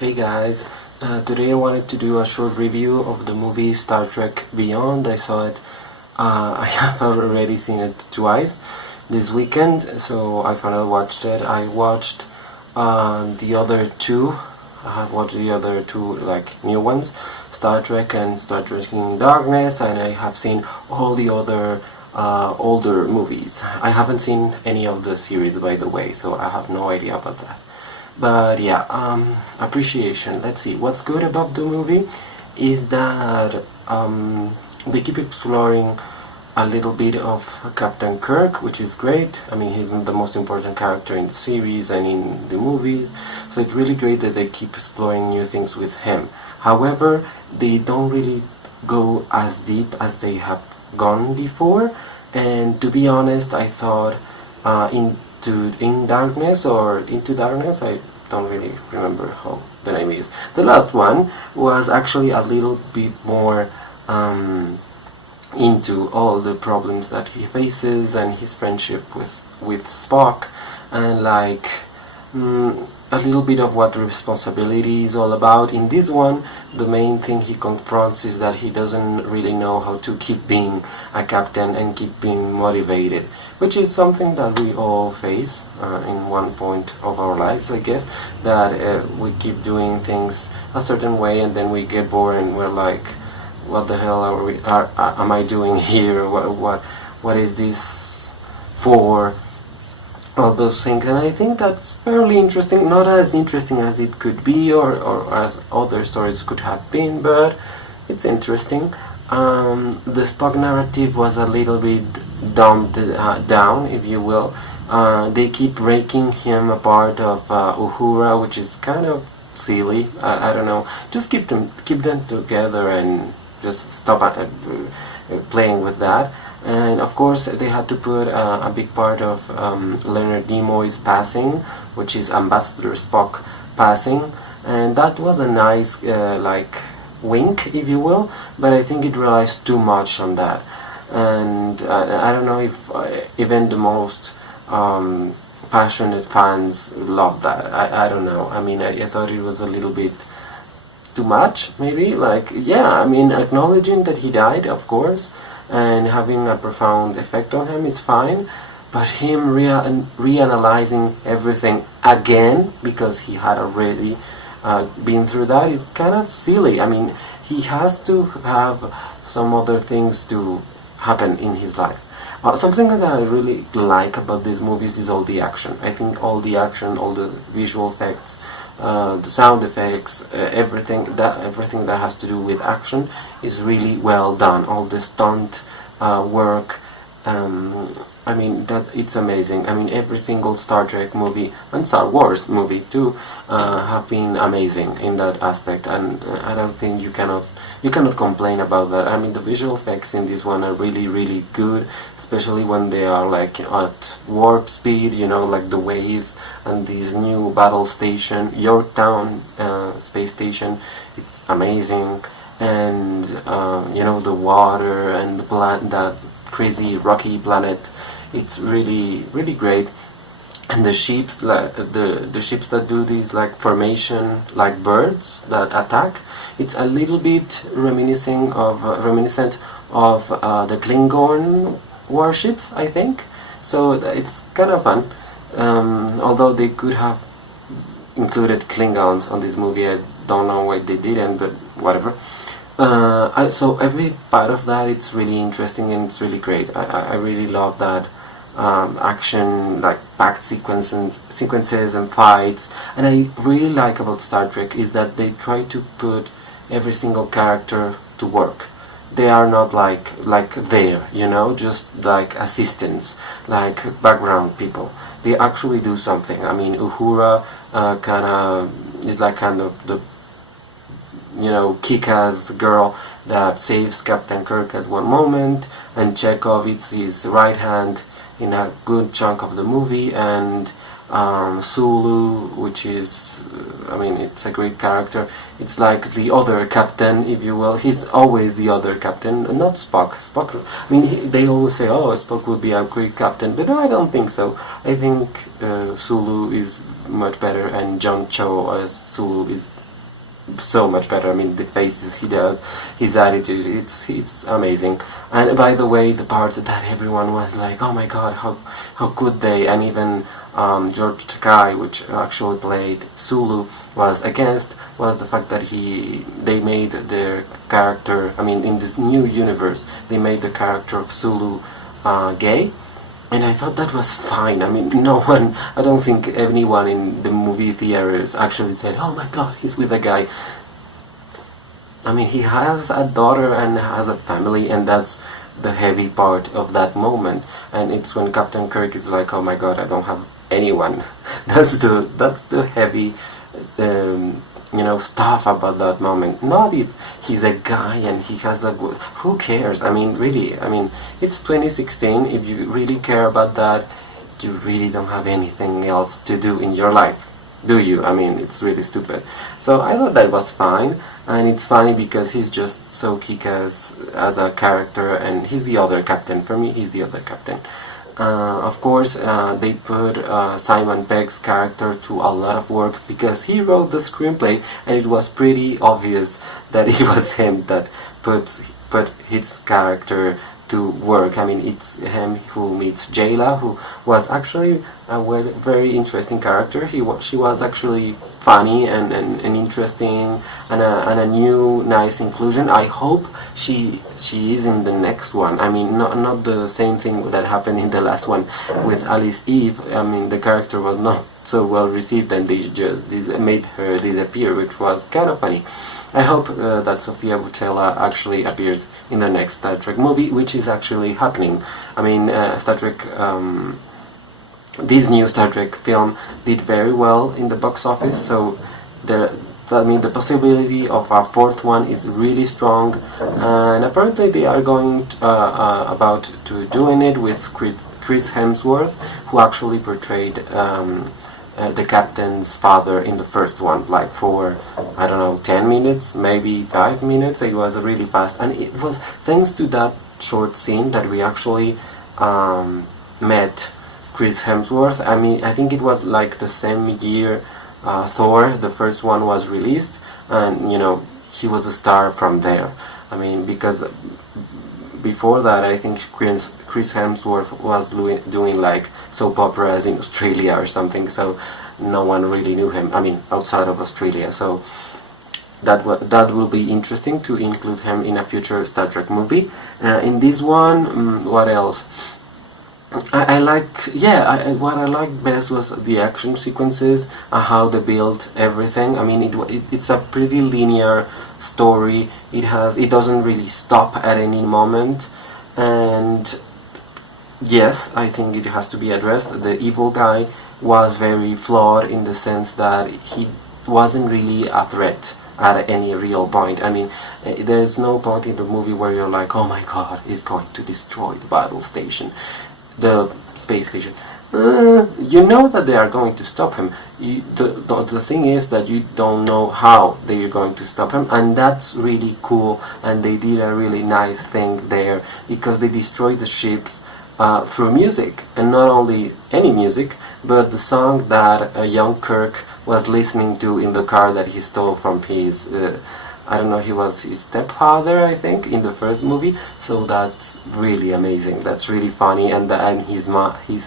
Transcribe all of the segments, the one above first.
Hey guys, today I wanted to do a short review of the movie Star Trek Beyond. I saw it, I have already seen it twice this weekend, so I finally watched it. I watched the other two, I have watched the other two new ones, Star Trek and Star Trek in Darkness, and I have seen all the other older movies. I haven't seen any of the series, by the way, so I have no idea about that. But yeah, appreciation. Let's see. What's good about the movie is that they keep exploring a little bit of Captain Kirk, which is great. I mean, he's the most important character in the series and in the movies, so it's really great that they keep exploring new things with him. However, they don't really go as deep as they have gone before, and to be honest, I thought In Darkness or Into Darkness, I don't really remember how the name is. The last one was actually a little bit more into all the problems that he faces and his friendship with Spock, and a little bit of what the responsibility is all about. In this one, the main thing he confronts is that he doesn't really know how to keep being a captain and keep being motivated, which is something that we all face in one point of our lives, I guess, that we keep doing things a certain way and then we get bored and we're like, what the hell am I doing here? What is this for? All those things, and I think that's fairly interesting. Not as interesting as it could be, or as other stories could have been, but it's interesting. The Spock narrative was a little bit dumbed down, if you will. They keep breaking him apart of Uhura, which is kind of silly. I don't know. Just keep them together and just stop playing with that. And of course they had to put a big part of Leonard Nimoy's passing, which is Ambassador Spock passing, and that was a nice wink, if you will, but I think it relies too much on that, and I don't know if even the most passionate fans love that. I don't know. I mean, I thought it was a little bit too much, maybe. Yeah, I mean, acknowledging that he died, of course, and having a profound effect on him is fine, but him reanalyzing everything again because he had already been through that is kind of silly. I mean, he has to have some other things to happen in his life. Something that I really like about these movies is all the action. I think all the action, all the visual effects, the sound effects, everything that has to do with action is really well done. All the stunt work, I mean, that it's amazing. I mean, every single Star Trek movie and Star Wars movie too have been amazing in that aspect, and I don't think you cannot complain about that. I mean, the visual effects in this one are really good, especially when they are at warp speed, you know, like the waves and this new battle station, Yorktown space station. It's amazing, and you know, the water and that crazy rocky planet. It's really great. And the ships, the ships that do these formation like birds that attack, it's a little bit reminiscent of the Klingon warships, I think. So it's kind of fun. Although they could have included Klingons on this movie, I don't know why they didn't, but whatever. So every part of that, it's really interesting and it's really great. I really love that action, packed sequences and fights. And I really like about Star Trek is that they try to put every single character to work. They are not there, you know, just like assistants, like background people. They actually do something. I mean, Uhura is kind of the, you know, kick-ass girl that saves Captain Kirk at one moment, and Chekhov is his right hand in a good chunk of the movie, and Sulu, which is, I mean, it's a great character. It's like the other captain, if you will. He's always the other captain, not Spock. Spock, I mean, they always say, oh, Spock would be a great captain, but I don't think so. I think Sulu is much better, and John Cho as Sulu is so much better. I mean, the faces he does, his attitude, it's amazing. And by the way, the part that everyone was like, oh my god, how could they? And even George Takei, which actually played Sulu, was against, was the fact that they made their character, I mean, in this new universe, they made the character of Sulu gay. And I thought that was fine. I mean, no one, I don't think anyone in the movie theaters actually said, oh my god, he's with a guy. I mean, he has a daughter and has a family, and that's the heavy part of that moment. And it's when Captain Kirk is like, oh my god, I don't have anyone. That's the heavy stuff about that moment. Not if he's a guy and he has a good, who cares? I mean, really, I mean, it's 2016. If you really care about that, you really don't have anything else to do in your life, do you? I mean, it's really stupid. So I thought that was fine, and it's funny because he's just so kick-ass as a character, and he's the other captain. For me, he's the other captain. Of course, they put Simon Pegg's character to a lot of work because he wrote the screenplay, and it was pretty obvious that it was him that put his character to work. I mean, it's him who meets Jayla, who was actually a very interesting character. She was actually funny and interesting, and a new nice inclusion. I hope she is in the next one. I mean, not the same thing that happened in the last one with Alice Eve. I mean, the character was not so well received, and they just made her disappear, which was kind of funny. I hope that Sofia Boutella actually appears in the next Star Trek movie, which is actually happening. I mean, Star Trek, this new Star Trek film did very well in the box office, so the possibility of a fourth one is really strong, and apparently they are going about to doing it with Chris Hemsworth, who actually portrayed the captain's father in the first one, like for, I don't know, 10 minutes, maybe 5 minutes. It was really fast, and it was thanks to that short scene that we actually met Chris Hemsworth. I mean, I think it was like the same year Thor, the first one, was released, and he was a star from there. I mean, because before that, I think Chris Hemsworth was doing like soap operas in Australia or something, so no one really knew him. I mean, outside of Australia. So that will be interesting to include him in a future Star Trek movie. In this one, what else? What I liked best was the action sequences, how they built everything. I mean, it's a pretty linear story. It doesn't really stop at any moment, and yes, I think it has to be addressed. The evil guy was very flawed in the sense that he wasn't really a threat at any real point. I mean, there's no point in the movie where you're like, oh my god, he's going to destroy the battle station, the space station. You know that they are going to stop him. The thing is that you don't know how they are going to stop him, and that's really cool, and they did a really nice thing there, because they destroyed the ships through music, and not only any music, but the song that young Kirk was listening to in the car that he stole from his I don't know, he was his stepfather, I think, in the first movie. So that's really amazing. That's really funny, and his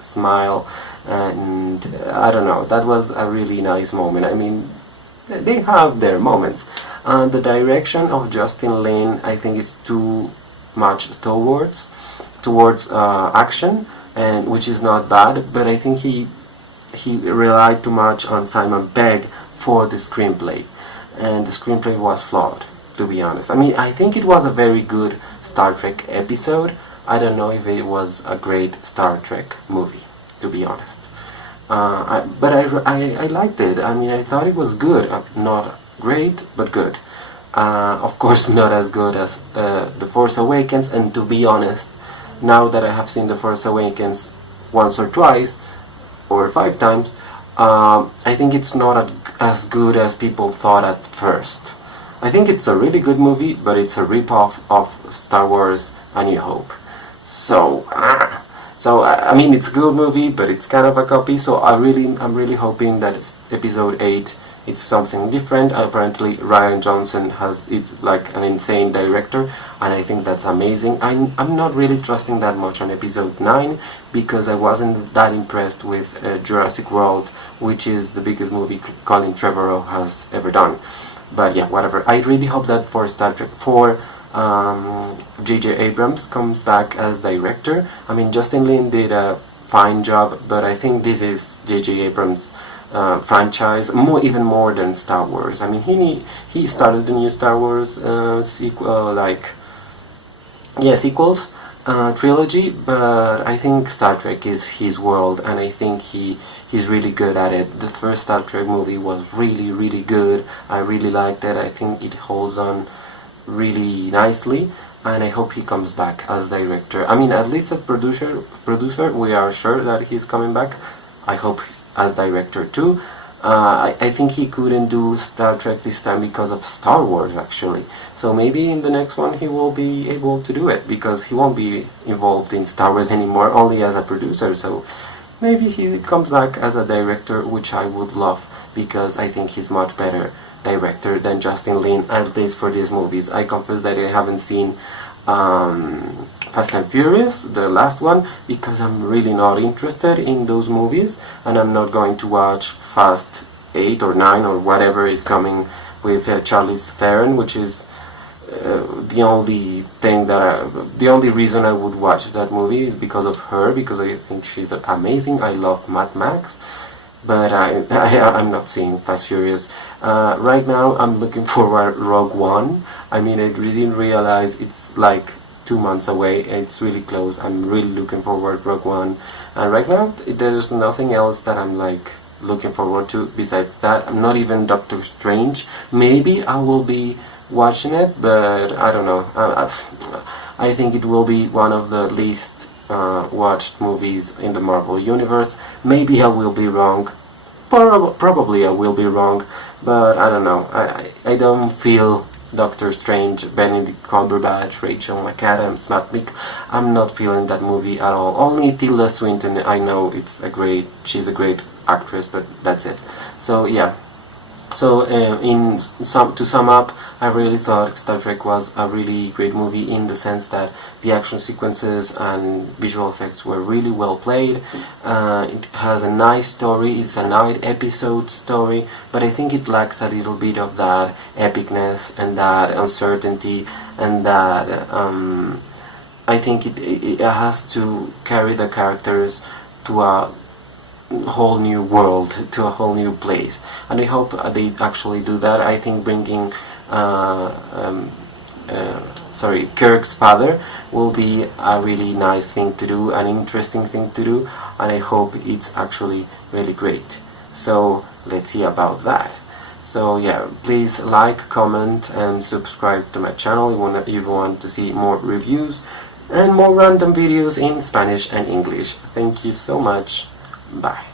smile, and I don't know, that was a really nice moment. I mean, they have their moments. And the direction of Justin Lin, I think, is too much towards action, and which is not bad. But I think he relied too much on Simon Pegg for the screenplay. And the screenplay was flawed, to be honest. I mean, I think it was a very good Star Trek episode. I don't know if it was a great Star Trek movie, to be honest. But I liked it. I mean, I thought it was good. Not great, but good. Of course, not as good as The Force Awakens. And to be honest, now that I have seen The Force Awakens once or twice, or 5 times, I think it's not as good as people thought at first. I think it's a really good movie, but it's a rip-off of Star Wars A New Hope. So I mean, it's a good movie, but it's kind of a copy. So I'm really hoping that Episode 8 it's something different. Apparently Rian Johnson it's like an insane director, and I think that's amazing. I'm not really trusting that much on episode 9 because I wasn't that impressed with Jurassic World, which is the biggest movie Colin Trevorrow has ever done. But yeah, whatever. I really hope that for Star Trek 4, J.J. Abrams comes back as director. I mean, Justin Lin did a fine job, but I think this is J.J. Abrams' franchise, even more than Star Wars. I mean, he started the new Star Wars sequels trilogy, but I think Star Trek is his world, and I think he's really good at it. The first Star Trek movie was really, really good. I really liked it. I think it holds on really nicely, and I hope he comes back as director. I mean, at least as producer, we are sure that he's coming back. I hope as director too. I think he couldn't do Star Trek this time because of Star Wars, actually. So maybe in the next one he will be able to do it, because he won't be involved in Star Wars anymore, only as a producer. So maybe he comes back as a director, which I would love, because I think he's much better director than Justin Lin, at least for these movies. I confess that I haven't seen Fast and Furious, the last one, because I'm really not interested in those movies, and I'm not going to watch Fast 8 or 9 or whatever is coming with Charlize Theron, which is the only reason I would watch that movie is because of her, because I think she's amazing. I love Mad Max, but I'm not seeing Fast Furious. Right now I'm looking forward Rogue One. I mean, I didn't realize it's like 2 months away. It's really close. I'm really looking forward Rogue One. And right now there's nothing else that I'm like looking forward to besides that. I'm not even Doctor Strange. Maybe I will be watching it, but I don't know. I think it will be one of the least watched movies in the Marvel Universe. Maybe I will be wrong. Probably I will be wrong, but I don't know. I don't feel Doctor Strange, Benedict Cumberbatch, Rachel McAdams, Matt Mick. I'm not feeling that movie at all. Only Tilda Swinton. I know she's a great actress, but that's it. So yeah. So to sum up, I really thought Star Trek was a really great movie in the sense that the action sequences and visual effects were really well played. It has a nice story. It's a 9-episode story, but I think it lacks a little bit of that epicness and that uncertainty, and that I think it has to carry the characters to a whole new world, to a whole new place, and I hope they actually do that. I think bringing Kirk's father will be a really nice thing to do, an interesting thing to do, and I hope it's actually really great. So let's see about that. So yeah, please like, comment and subscribe to my channel if you want to see more reviews and more random videos in Spanish and English. Thank you so much. Bye.